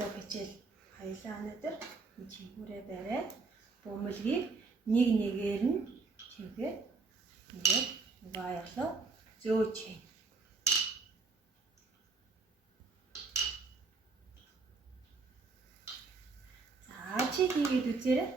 зөв хичээл хоёулаа өнөөдөр чимгүүрээ бариад бөмбөлгийг нэг нэгээр нь чимгээ ингээд угаалаа зөөч. За чи хийгээд үзээрэй.